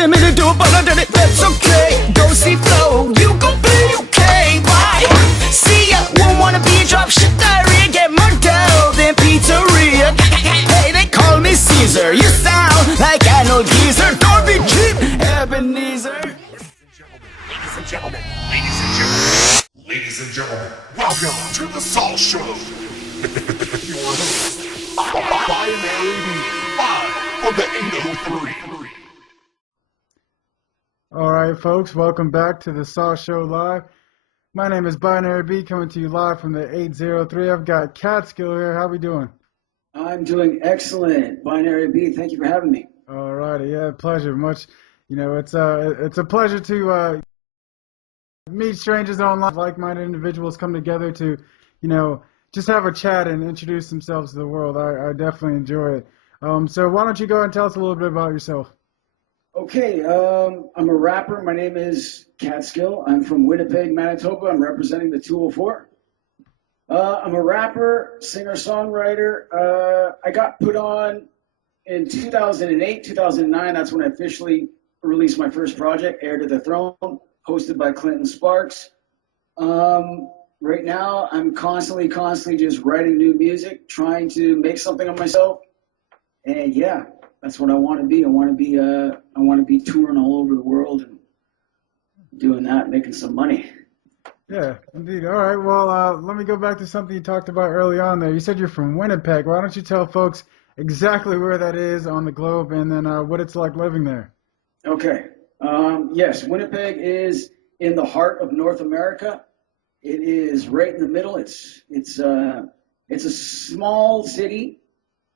didn't mean to do it, but I did it. That's okay. Go see Flo, you go be okay. Bye. See ya. Won't wanna be a drop shit diarrhea. Get more dough than pizzeria. Hey, they call me Caesar. You sound like I know geezer. Don't be cheap, Ebenezer. Ladies and gentlemen, ladies and gentlemen, ladies and gentlemen, welcome to the Saul Show. Your host, Binary live on the 803. All right, folks, welcome back to the Saw Show Live. My name is Binary B, coming to you live from the 803. I've got CatSkill here. How we doing? I'm doing excellent, Binary B. Thank you for having me. All righty, yeah, pleasure. Much, it's a pleasure to meet strangers online. Like-minded individuals come together to, just have a chat and introduce themselves to the world. I definitely enjoy it. So why don't you go and tell us a little bit about yourself? Okay, I'm a rapper. My name is CatSkill. I'm from Winnipeg, Manitoba. I'm representing the 204. I'm a rapper, singer-songwriter. I got put on in 2008, 2009. That's when I officially released my first project, Heir to the Throne, hosted by Clinton Sparks. Right now, I'm constantly just writing new music, trying to make something of myself. And yeah, that's what I want to be. I want to be touring all over the world and doing that, making some money. Yeah, indeed. All right. Well, let me go back to something you talked about early on there. You said you're from Winnipeg. Why don't you tell folks exactly where that is on the globe and then what it's like living there? Okay. Yes, Winnipeg is in the heart of North America. It is right in the middle. It's a small city.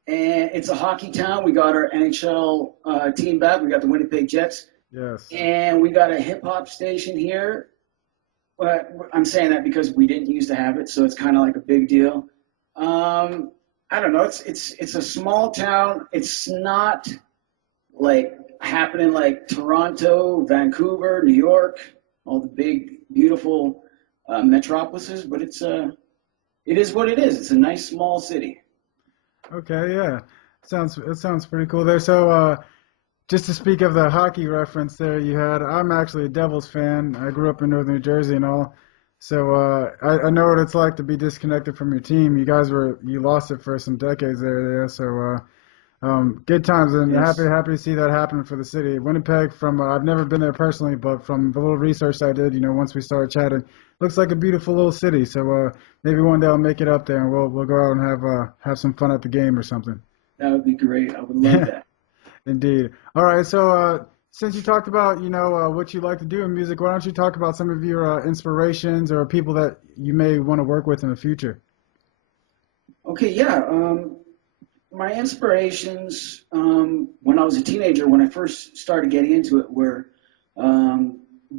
And it's a hockey town. We got our NHL team back. We got the Winnipeg Jets. Yes. And we got a hip-hop station here. But I'm saying that because we didn't used to have it, so it's kind of like a big deal. I don't know. It's a small town. It's not like happening like Toronto, Vancouver, New York, all the big, beautiful metropolises. But it is what it is. It's a nice, small city. Okay, yeah. It sounds pretty cool there. So, just to speak of the hockey reference there you had, I'm actually a Devils fan. I grew up in northern New Jersey and all. So, I know what it's like to be disconnected from your team. You lost it for some decades there. So, good times, and Yes. happy to see that happen for the city. Winnipeg, I've never been there personally, but from the little research I did, once we started chatting, looks like a beautiful little city. So maybe one day I'll make it up there and we'll go out and have some fun at the game or something. That would be great. I would love that. Indeed. All right. So since you talked about what you like to do in music, why don't you talk about some of your inspirations or people that you may want to work with in the future? Okay. Yeah. My inspirations when I was a teenager, when I first started getting into it, were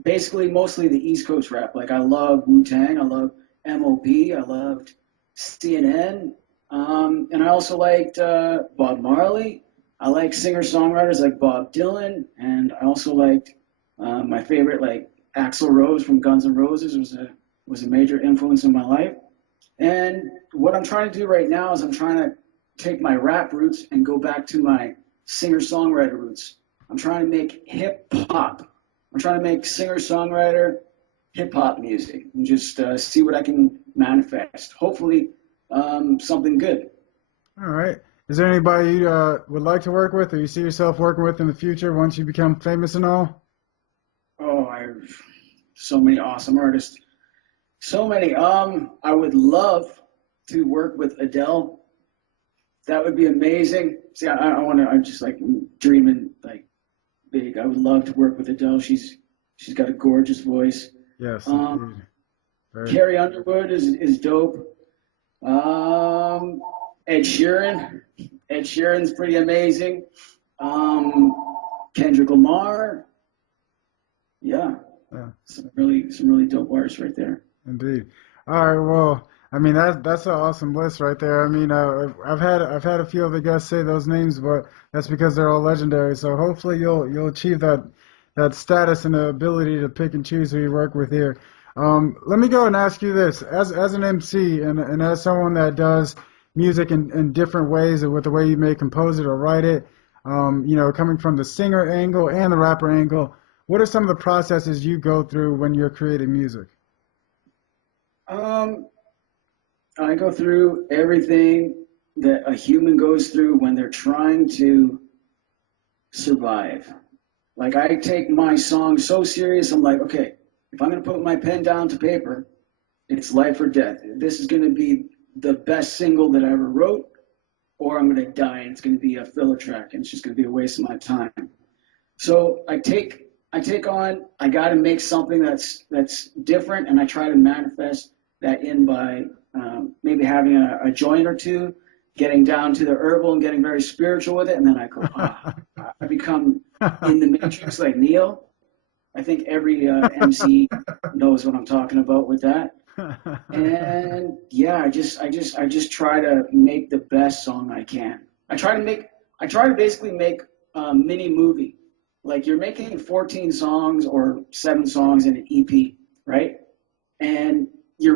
basically mostly the East Coast rap. Like I love Wu-Tang, I love M.O.P., I loved CNN, and I also liked Bob Marley. I like singer-songwriters like Bob Dylan, and I also liked my favorite, like Axl Rose from Guns N' Roses was a major influence in my life. And what I'm trying to do right now is I'm trying to take my rap roots and go back to my singer-songwriter roots. I'm trying to make hip-hop. I'm trying to make singer-songwriter hip-hop music and just see what I can manifest. Hopefully something good. All right. Is there anybody you would like to work with or you see yourself working with in the future once you become famous and all? Oh, I have so many awesome artists. So many. I would love to work with Adele. That would be amazing. See, I'm just like dreaming like big. I would love to work with Adele. She's got a gorgeous voice. Yes. Carrie Underwood is dope. Ed Sheeran. Ed Sheeran's pretty amazing. Kendrick Lamar. Yeah. Some really dope artists right there. Indeed. All right. Well, I mean that's an awesome list right there. I mean, I've had a few of the guests say those names, but that's because they're all legendary. So hopefully you'll achieve that status and the ability to pick and choose who you work with here. Let me go and ask you this: as an MC and as someone that does music in different ways, or with the way you may compose it or write it, Coming from the singer angle and the rapper angle, what are some of the processes you go through when you're creating music? I go through everything that a human goes through when they're trying to survive. Like, I take my song so serious, I'm like, okay, if I'm going to put my pen down to paper, it's life or death. This is going to be the best single that I ever wrote, or I'm going to die and it's going to be a filler track and it's just going to be a waste of my time. So I got to make something that's different, and I try to manifest that in by maybe having a joint or two, getting down to the herbal and getting very spiritual with it, and then I go, I become in the matrix like Neo. I think every MC knows what I'm talking about with that. And yeah, I just try to make the best song I can. I try to basically make a mini movie. Like, you're making 14 songs or 7 songs in an EP, right? And you're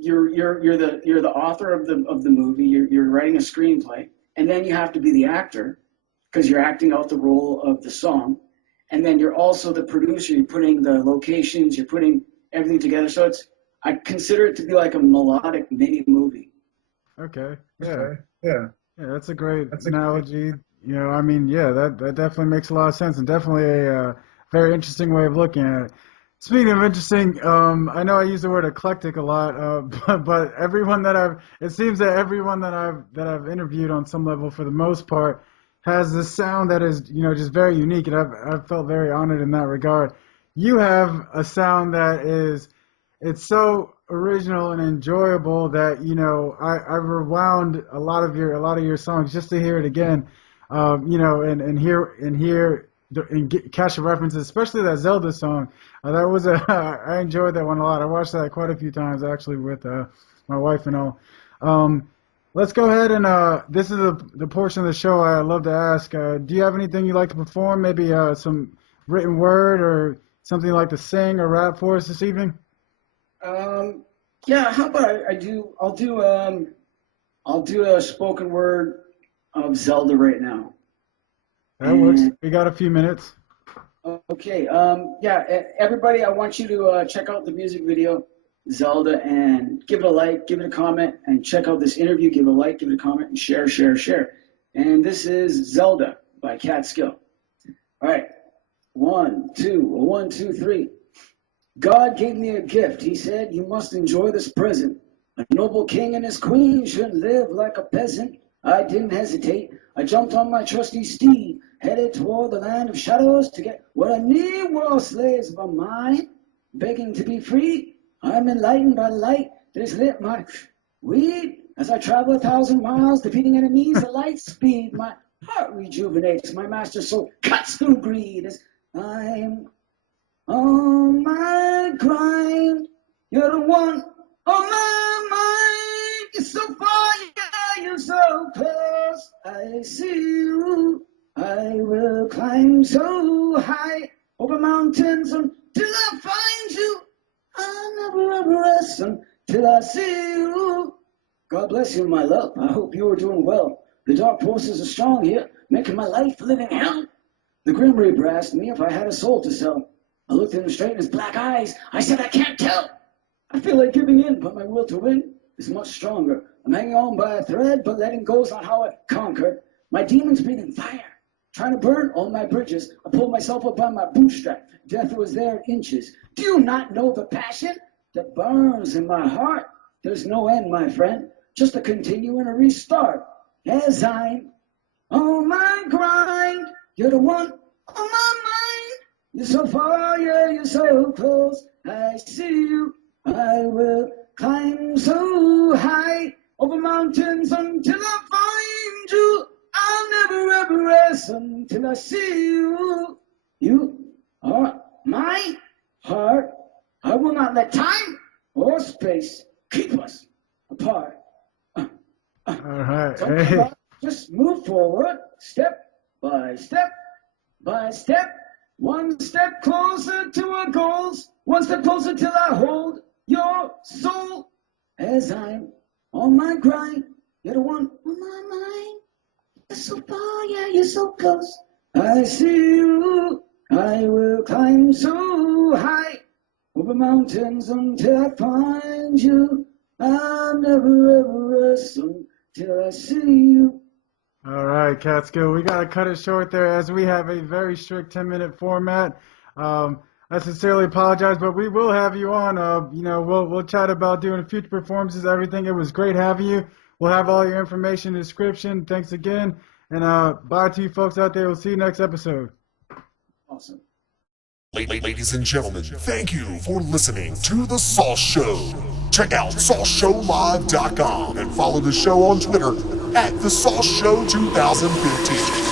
the author of the movie. You're writing a screenplay, and then you have to be the actor because you're acting out the role of the song, and then you're also the producer. You're putting the locations, you're putting everything together. So I consider it to be like a melodic mini movie. Okay. Yeah. That's a great analogy. That definitely makes a lot of sense, and definitely a very interesting way of looking at it. Speaking of interesting, I know I use the word eclectic a lot, but it seems that everyone that I've interviewed on some level, for the most part, has this sound that is, just very unique, and I've felt very honored in that regard. You have a sound that it's so original and enjoyable that, I've rewound a lot of your songs just to hear it again, and catch the references, especially that Zelda song. I enjoyed that one a lot. I watched that quite a few times, actually, with my wife and all. Let's go ahead and this is the portion of the show I love to ask. Do you have anything you'd like to perform? Maybe some written word or something you'd like to sing or rap for us this evening? Yeah. How about I'll do a spoken word of Zelda right now. That works. We got a few minutes. Okay. Everybody, I want you to check out the music video, Zelda, and give it a like, give it a comment, and check out this interview. Give it a like, give it a comment, and share. And this is Zelda by CatSkill. All right. 1, 2, 3. God gave me a gift. He said, you must enjoy this present. A noble king and his queen shouldn't live like a peasant. I didn't hesitate. I jumped on my trusty steed, headed toward the land of shadows to get what I need. We're all slaves of our mind, begging to be free. I'm enlightened by the light that has lit my weed. As I travel 1,000 miles, defeating enemies at light speed, my heart rejuvenates. My master soul cuts through greed as I'm on my grind. You're the one on my mind. You're so far, yeah, you're so close. I see you. I will climb so high over mountains until I find you. I'll never ever rest until I see you. God bless you, my love. I hope you are doing well. The dark forces are strong here, making my life a living hell. The Grim Reaper asked me if I had a soul to sell. I looked him straight in his black eyes. I said, I can't tell. I feel like giving in, but my will to win is much stronger. I'm hanging on by a thread, but letting go is not how I conquer. My demons breathing fire, trying to burn all my bridges. I pulled myself up by my bootstrap. Death was there in inches. Do you not know the passion that burns in my heart? There's no end, my friend, just a continue and a restart. As I'm on my grind, you're the one on my mind. You're so far, yeah, you're so close. I see you. I will climb so high over mountains until I find you. I'll never ever rest until I see you. You are my heart. I will not let time or space keep us apart. All right. Hey. Just move forward, step by step by step. One step closer to our goals. One step closer till I hold your soul. As I'm on my grind, you're the one on my mind. So far, yeah, you're so close. I see you. I will climb so high over mountains until I find you. I'll never ever rest until I see you. All right, CatSkill, we got to cut it short there as we have a very strict 10-minute format. I sincerely apologize, but we will have you on. We'll chat about doing future performances, everything. It was great having you. We'll have all your information in the description. Thanks again. And bye to you folks out there. We'll see you next episode. Awesome. Ladies and gentlemen, thank you for listening to The Sauce Show. Check out SauceShowLive.com and follow the show on Twitter at The Sauce Show 2015.